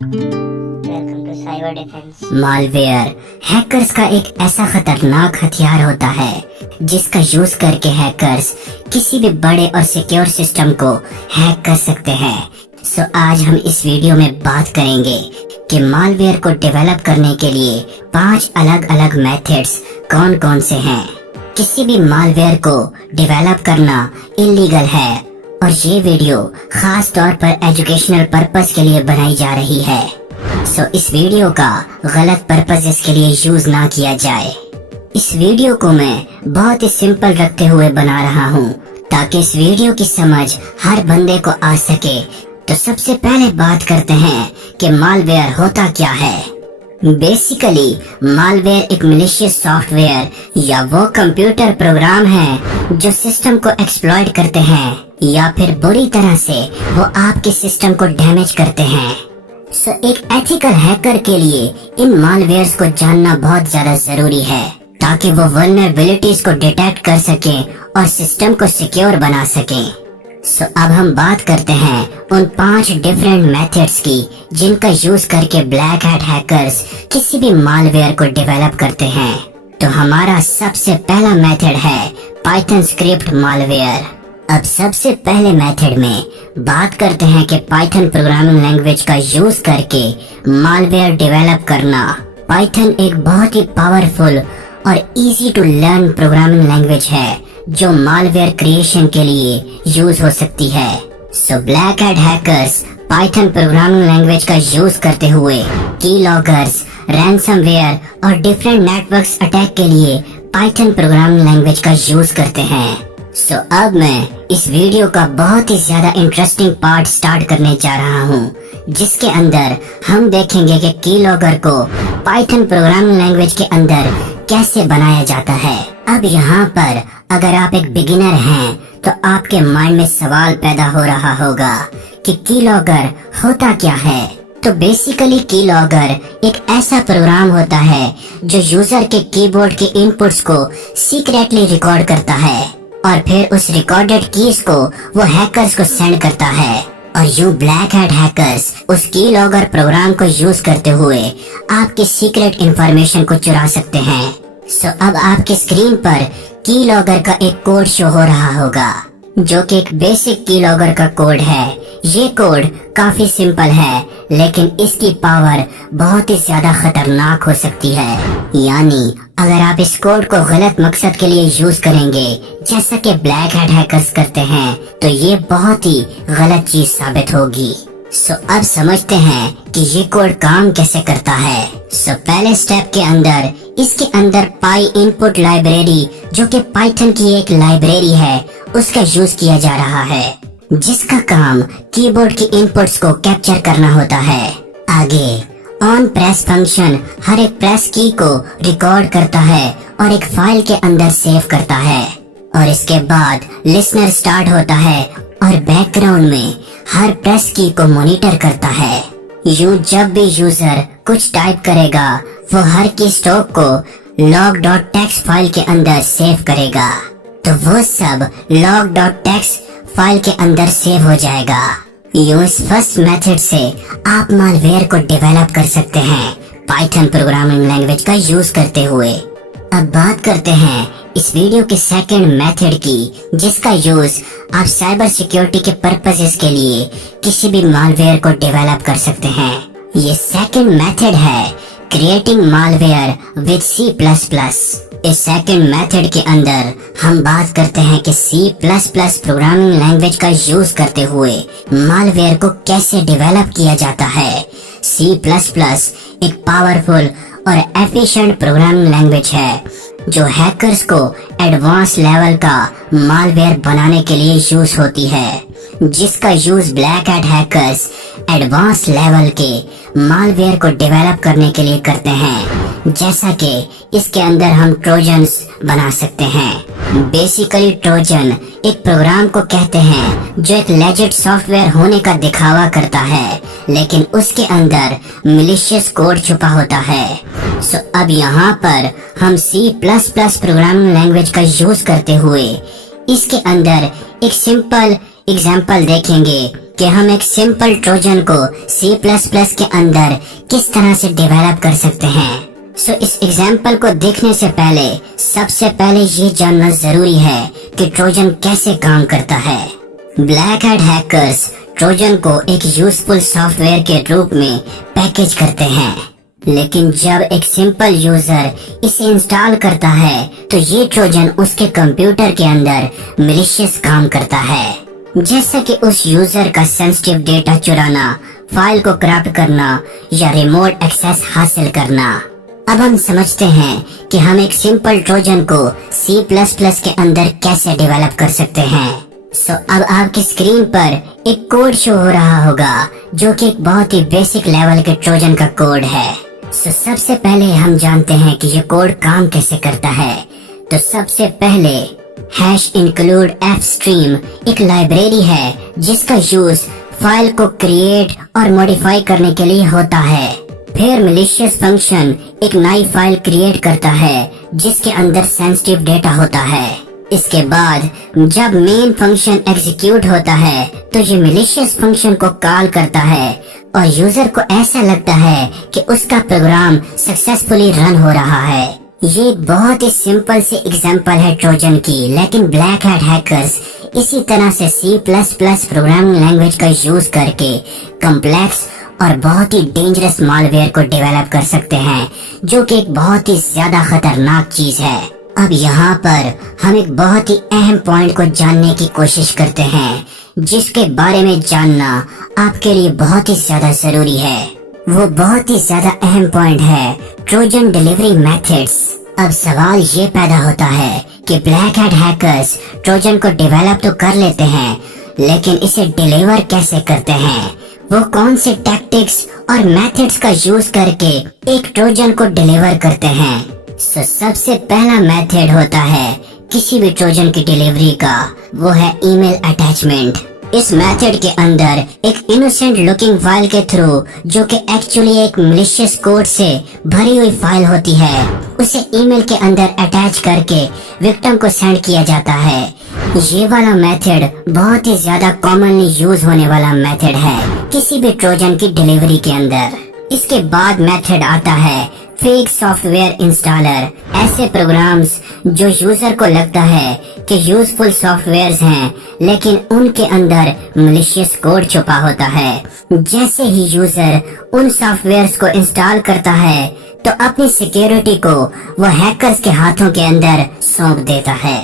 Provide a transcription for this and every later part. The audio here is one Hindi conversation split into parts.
Welcome to cyber defence. Malware hackers का एक ऐसा खतरनाक हथियार होता है जिसका यूज करके हैकर्स किसी भी बड़े और सिक्योर सिस्टम को हैक कर सकते हैं। सो आज हम इस वीडियो में बात करेंगे कि मालवेयर को डेवलप करने के लिए 5 अलग अलग मेथड्स कौन कौन से हैं। किसी भी मालवेयर को डेवलप करना इलीगल है और ये वीडियो खास तौर पर एजुकेशनल पर्पस के लिए बनाई जा रही है। सो इस वीडियो का गलत पर्पसेस के लिए यूज ना किया जाए। इस वीडियो को मैं बहुत ही सिंपल रखते हुए बना रहा हूँ ताकि इस वीडियो की समझ हर बंदे को आ सके। तो सबसे पहले बात करते हैं कि मालवेयर होता क्या है। बेसिकली मालवेयर एक मैलिशियस सॉफ्टवेयर या वो कंप्यूटर प्रोग्राम है जो सिस्टम को एक्सप्लॉइट करते हैं या फिर बुरी तरह से वो आपके सिस्टम को डैमेज करते हैं। सो एक एथिकल हैकर के लिए इन मालवेयर्स को जानना बहुत ज्यादा जरूरी है ताकि वो वल्नरेबिलिटीज को डिटेक्ट कर सके और सिस्टम को सिक्योर बना सके। सो अब हम बात करते हैं उन 5 डिफरेंट मेथड्स की जिनका यूज करके ब्लैक हैट हैकर्स किसी भी मालवेयर को डेवलप करते हैं। तो हमारा सबसे पहला मेथड है पाइथन स्क्रिप्ट मालवेयर। अब सबसे पहले मेथड में बात करते हैं कि पाइथन प्रोग्रामिंग लैंग्वेज का यूज करके मालवेयर डेवलप करना। पाइथन एक बहुत ही पावरफुल और easy to learn programming language है जो मालवेयर क्रिएशन के लिए यूज हो सकती है। So black hat hackers Python programming language का यूज करते हुए कीलॉगर्स, रैंसमवेयर और डिफरेंट नेटवर्क्स अटैक के लिए पाइथन प्रोग्रामिंग लैंग्वेज का यूज करते हैं। सो अब मैं इस वीडियो का बहुत ही ज्यादा इंटरेस्टिंग पार्ट स्टार्ट करने जा रहा हूँ जिसके अंदर हम देखेंगे कि कीलॉगर को पाइथन प्रोग्रामिंग लैंग्वेज के अंदर कैसे बनाया जाता है। अब यहाँ पर अगर आप एक बिगिनर हैं तो आपके माइंड में सवाल पैदा हो रहा होगा कि कीलॉगर होता क्या है। तो बेसिकली कीलॉगर एक ऐसा प्रोग्राम होता है जो यूजर के कीबोर्ड के इनपुट्स को सीक्रेटली रिकॉर्ड करता है और फिर उस रिकॉर्डेड कीज को वो हैकर्स को सेंड करता है और यू ब्लैक हैट हैकर्स उस कीलॉगर प्रोग्राम को यूज करते हुए आपकी सीक्रेट इंफॉर्मेशन को चुरा सकते हैं। सो अब आपके स्क्रीन पर कीलॉगर का एक कोड शो हो रहा होगा जो कि एक बेसिक कीलॉगर का कोड है। ये कोड काफी सिंपल है लेकिन इसकी पावर बहुत ही ज्यादा खतरनाक हो सकती है। यानी अगर आप इस कोड को गलत मकसद के लिए यूज करेंगे जैसा कि ब्लैक हैट हैकर्स करते हैं तो ये बहुत ही गलत चीज साबित होगी। सो अब समझते हैं कि ये कोड काम कैसे करता है। सो पहले स्टेप के अंदर इसके अंदर पाई इनपुट लाइब्रेरी जो कि पाइथन की एक लाइब्रेरी है उसका यूज किया जा रहा है जिसका काम कीबोर्ड की इनपुट्स को कैप्चर करना होता है। आगे ऑन प्रेस फंक्शन हर एक प्रेस की को रिकॉर्ड करता है और एक फाइल के अंदर सेव करता है और इसके बाद लिसनर स्टार्ट होता है और बैकग्राउंड में हर प्रेस की को मॉनिटर करता है। जब भी यूजर कुछ टाइप करेगा वो हर की स्टॉक को log.txt फाइल के अंदर सेव करेगा तो वो सब log.txt फाइल के अंदर सेव हो जाएगा। इस फर्स्ट मेथड से आप मालवेयर को डेवलप कर सकते हैं पाइथन प्रोग्रामिंग लैंग्वेज का यूज करते हुए। अब बात करते हैं इस वीडियो के सेकंड मेथड की जिसका यूज आप साइबर सिक्योरिटी के पर्पसेस के लिए किसी भी मालवेयर को डेवलप कर सकते हैं। ये सेकंड मेथड है क्रिएटिंग मालवेयर विद C++। इस सेकंड मेथड के अंदर हम बात करते हैं कि C++ प्रोग्रामिंग लैंग्वेज का यूज करते हुए मालवेयर को कैसे डेवलप किया जाता है। C++ एक पावरफुल और एफिशिएंट प्रोग्रामिंग लैंग्वेज है जो हैकर्स को एडवांस लेवल का मालवेयर बनाने के लिए यूज होती है जिसका use black hat hackers advance level के मालवेयर को डेवलप करने के लिए करते हैं। जैसा कि इसके अंदर हम ट्रोजन्स बना सकते हैं। बेसिकली ट्रोजन एक प्रोग्राम को कहते हैं जो एक लेजिट सॉफ्टवेयर होने का दिखावा करता है लेकिन उसके अंदर मैलिशियस कोड छुपा होता है। सो अब यहाँ पर हम C++ प्रोग्रामिंग लैंग्वेज का यूज करते हुए इसके अंदर एक सिंपल एग्जाम्पल देखेंगे कि हम एक सिंपल ट्रोजन को C++ के अंदर किस तरह से डेवलप कर सकते हैं। सो इस एग्जाम्पल को देखने से पहले सबसे पहले ये जानना जरूरी है कि ट्रोजन कैसे काम करता है। ब्लैक हैट हैकर्स ट्रोजन को एक यूजफुल सॉफ्टवेयर के रूप में पैकेज करते हैं, लेकिन जब एक सिंपल यूजर इसे इंस्टॉल करता है तो ये ट्रोजन उसके कंप्यूटर के अंदर मैलिशियस काम करता है, जैसे कि उस यूजर का सेंसिटिव डेटा चुराना, फाइल को करप्ट करना या रिमोट एक्सेस हासिल करना। अब हम समझते हैं कि हम एक सिंपल ट्रोजन को C++ के अंदर कैसे डेवलप कर सकते हैं। सो अब आपकी स्क्रीन पर एक कोड शो हो रहा होगा जो कि एक बहुत ही बेसिक लेवल के ट्रोजन का कोड है। सो सबसे पहले हम जानते हैं कि ये कोड काम कैसे करता है। तो सबसे पहले #include fstream एक लाइब्रेरी है जिसका यूज फाइल को क्रिएट और मॉडिफाई करने के लिए होता है। फिर मैलिशियस फंक्शन एक नई फाइल क्रिएट करता है जिसके अंदर सेंसिटिव डेटा होता है। इसके बाद जब मेन फंक्शन एग्जीक्यूट होता है तो ये मैलिशियस फंक्शन को कॉल करता है और यूजर को ऐसा लगता है कि उसका प्रोग्राम सक्सेसफुली रन हो रहा है। ये एक बहुत ही सिंपल सी एग्जांपल है ट्रोजन की, लेकिन ब्लैक हैट हैकर्स इसी तरह से C++ प्रोग्रामिंग लैंग्वेज का यूज करके कॉम्प्लेक्स और बहुत ही डेंजरस मालवेयर को डेवलप कर सकते हैं, जो कि एक बहुत ही ज्यादा खतरनाक चीज है। अब यहाँ पर हम एक बहुत ही अहम पॉइंट को जानने की कोशिश करते हैं, जिसके बारे में जानना आपके लिए बहुत ही ज्यादा जरूरी है। वो बहुत ही ज्यादा अहम पॉइंट है ट्रोजन डिलीवरी मेथड्स। अब सवाल ये पैदा होता है कि ब्लैक हैट हैकर्स ट्रोजन को डेवलप तो कर लेते हैं, लेकिन इसे डिलीवर कैसे करते हैं? वो कौन से टैक्टिक्स और मेथड्स का यूज करके एक ट्रोजन को डिलीवर करते हैं? सबसे पहला मेथड होता है किसी भी ट्रोजन की डिलीवरी का, वो है ईमेल अटैचमेंट। इस मेथड के अंदर एक इनोसेंट लुकिंग फाइल के थ्रू, जो कि एक्चुअली एक मैलिशियस कोड से भरी हुई फाइल होती है, उसे ईमेल के अंदर अटैच करके विक्टिम को सेंड किया जाता है। ये वाला मेथड बहुत ही ज्यादा कॉमनली यूज होने वाला मेथड है किसी भी ट्रोजन की डिलीवरी के अंदर। इसके बाद मेथड आता है फेक सॉफ्टवेयर इंस्टॉलर। ऐसे प्रोग्राम्स जो यूजर को लगता है कि यूजफुल सॉफ्टवेयर्स हैं, लेकिन उनके अंदर मैलिशियस कोड छुपा होता है। जैसे ही यूजर उन सॉफ्टवेयर्स को इंस्टॉल करता है तो अपनी सिक्योरिटी को वो हैकर्स के हाथों के अंदर सौंप देता है।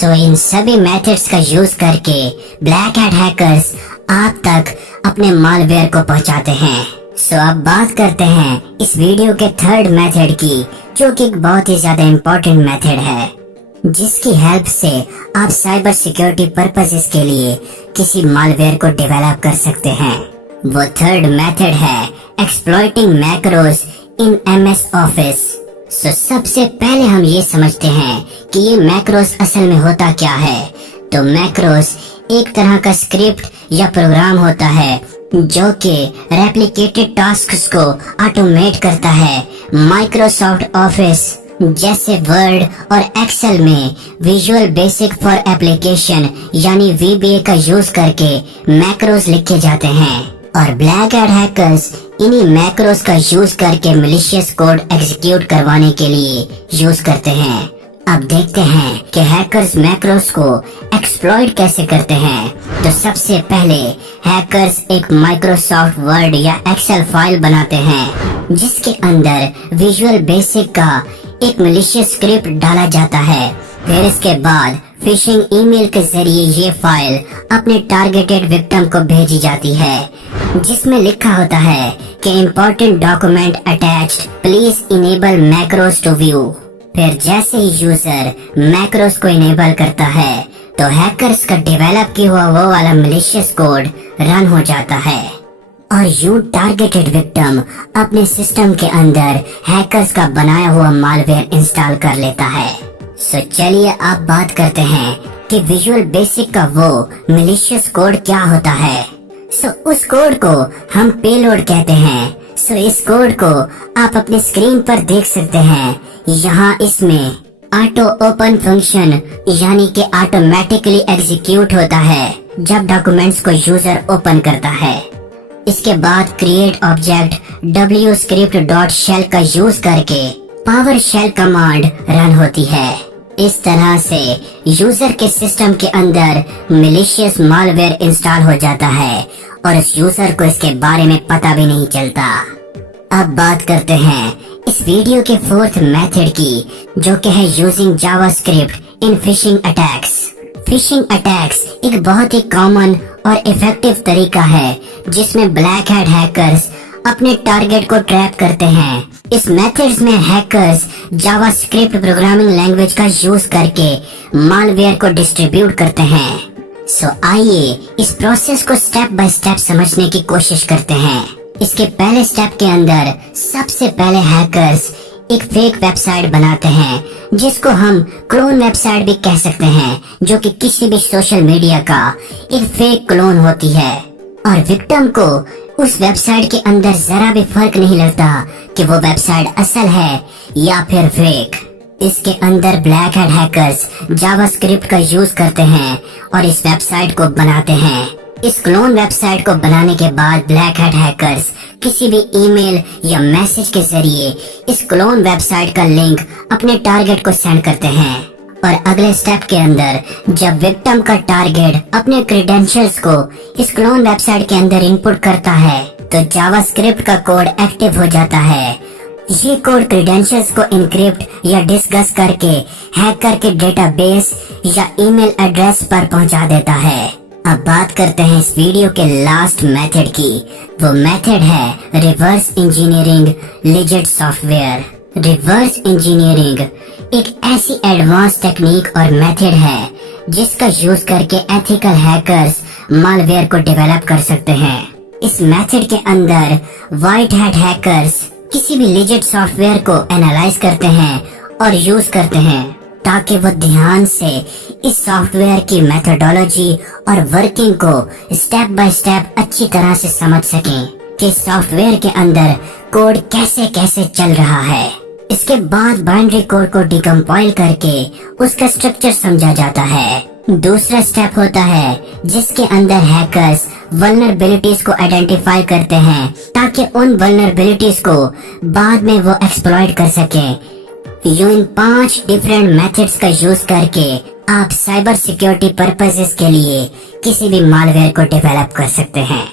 तो इन सभी मेथड्स का यूज करके ब्लैक हैट हैकर्स आप तक अपने मालवेयर को पहुंचाते हैं। सो अब बात करते हैं इस वीडियो के थर्ड मेथड की, जो कि एक बहुत ही ज्यादा इम्पोर्टेंट मेथड है, जिसकी हेल्प से आप साइबर सिक्योरिटी पर्पसेस के लिए किसी मालवेयर को डेवलप कर सकते हैं। वो थर्ड मेथड है एक्सप्लॉइटिंग मैक्रोस इन MS ऑफिस। सबसे पहले हम ये समझते हैं कि ये मैक्रोस असल में होता क्या है। तो मैक्रोस एक तरह का स्क्रिप्ट या प्रोग्राम होता है जो कि रेप्लिकेटेड टास्क्स को ऑटोमेट करता है। माइक्रोसॉफ्ट ऑफिस जैसे वर्ड और एक्सेल में विजुअल बेसिक फॉर एप्लीकेशन यानी VBA का यूज करके मैक्रोस लिखे जाते हैं, और ब्लैक हैट हैकर्स इन्हीं मैक्रोस का यूज करके मैलिशियस कोड एग्जीक्यूट करवाने के लिए यूज करते हैं। अब देखते हैं कि हैकर्स मैक्रोस को एक्सप्लॉइट कैसे करते हैं। तो सबसे पहले हैकर्स एक माइक्रोसॉफ्ट वर्ड या एक्सेल फाइल बनाते हैं, जिसके अंदर विजुअल बेसिक का एक मैलिशियस स्क्रिप्ट डाला जाता है। फिर इसके बाद फिशिंग ईमेल के जरिए ये फाइल अपने टारगेटेड विक्टिम को भेजी जाती है, जिसमें लिखा होता है कि important document attached, please enable macros to view. फिर जैसे ही यूजर मैक्रोस को इनेबल करता है तो हैकर्स का डेवलप किया हुआ वो वाला मैलिशियस कोड रन हो जाता है, और यू टारगेटेड विक्टिम अपने सिस्टम के अंदर हैकर्स का बनाया हुआ मालवेयर इंस्टॉल कर लेता है। चलिए अब बात करते हैं कि विजुअल बेसिक का वो मैलिशियस कोड क्या होता है। उस कोड को हम पेलोड कहते हैं। इस कोड को आप अपने स्क्रीन पर देख सकते हैं। यहाँ इसमें ऑटो ओपन फंक्शन यानी कि ऑटोमेटिकली एग्जीक्यूट होता है, जब डॉक्यूमेंट्स को यूजर ओपन करता है। इसके बाद क्रिएट ऑब्जेक्ट wscript.shell का यूज करके पावर शेल कमांड रन होती है। इस तरह से यूजर के सिस्टम के अंदर मिलिशियस मालवेयर इंस्टॉल हो जाता है और उस यूजर को इसके बारे में पता भी नहीं चलता। अब बात करते हैं इस वीडियो के फोर्थ मेथड की, जो कि है यूजिंग जावास्क्रिप्ट इन फिशिंग अटैक्स। फिशिंग अटैक्स एक बहुत ही कॉमन और इफेक्टिव तरीका है जिसमें ब्लैक हैट हैकर्स अपने टारगेट को ट्रैप करते हैं। इस मेथड्स में हैकर्स जावास्क्रिप्ट प्रोग्रामिंग लैंग्वेज का यूज करके मालवेयर को डिस्ट्रीब्यूट करते हैं। सो आइए इस प्रोसेस को स्टेप बाय स्टेप समझने की कोशिश करते हैं। इसके पहले स्टेप के अंदर सबसे पहले हैकर्स एक फेक वेबसाइट बनाते हैं, जिसको हम क्लोन वेबसाइट भी कह सकते हैं, जो कि किसी भी सोशल मीडिया का एक फेक क्लोन होती है। और विक्टिम को उस वेबसाइट के अंदर जरा भी फर्क नहीं लगता कि वो वेबसाइट असल है या फिर फेक। इसके अंदर ब्लैक हैट हैकर्स जावास्क्रिप्ट का यूज करते हैं और इस वेबसाइट को बनाते हैं। इस क्लोन वेबसाइट को बनाने के बाद ब्लैक हैट हैकर्स किसी भी ईमेल या मैसेज के जरिए इस क्लोन वेबसाइट का लिंक अपने टारगेट को सेंड करते हैं। और अगले स्टेप के अंदर जब विक्टिम का टारगेट अपने क्रेडेंशियल्स को इस क्लोन वेबसाइट के अंदर इनपुट करता है, तो जावास्क्रिप्ट का कोड एक्टिव हो जाता है। ये कोड क्रेडेंशियल्स को इनक्रिप्ट या डिस्कस करके हैकर के डेटाबेस या ईमेल एड्रेस पर पहुंचा देता है। अब बात करते हैं इस वीडियो के लास्ट मेथड की। वो मेथड है reverse engineering legit software. Reverse engineering एक ऐसी एडवांस टेक्निक और मेथड है जिसका यूज करके एथिकल हैकर्स मालवेयर को डेवलप कर सकते हैं। इस मेथड के अंदर व्हाइट हैट हैकर्स किसी भी लिजिट सॉफ्टवेयर को एनालाइज करते हैं और यूज करते हैं, ताकि वो ध्यान से इस सॉफ्टवेयर की मेथोडोलॉजी और वर्किंग को स्टेप बाय स्टेप अच्छी तरह से समझ सकें कि सॉफ्टवेयर के अंदर कोड कैसे कैसे चल रहा है। इसके बाद बाइनरी कोड को डिकम्पाइल करके उसका स्ट्रक्चर समझा जाता है। दूसरा स्टेप होता है जिसके अंदर हैकर्स वल्नरेबिलिटीज को आइडेंटिफाई करते हैं, ताकि उन वल्नरेबिलिटीज को बाद में वो एक्सप्लॉइट कर सकें। इन 5 डिफरेंट मेथड्स का यूज करके आप साइबर सिक्योरिटी पर्पसेस के लिए किसी भी मालवेयर को डेवलप कर सकते हैं।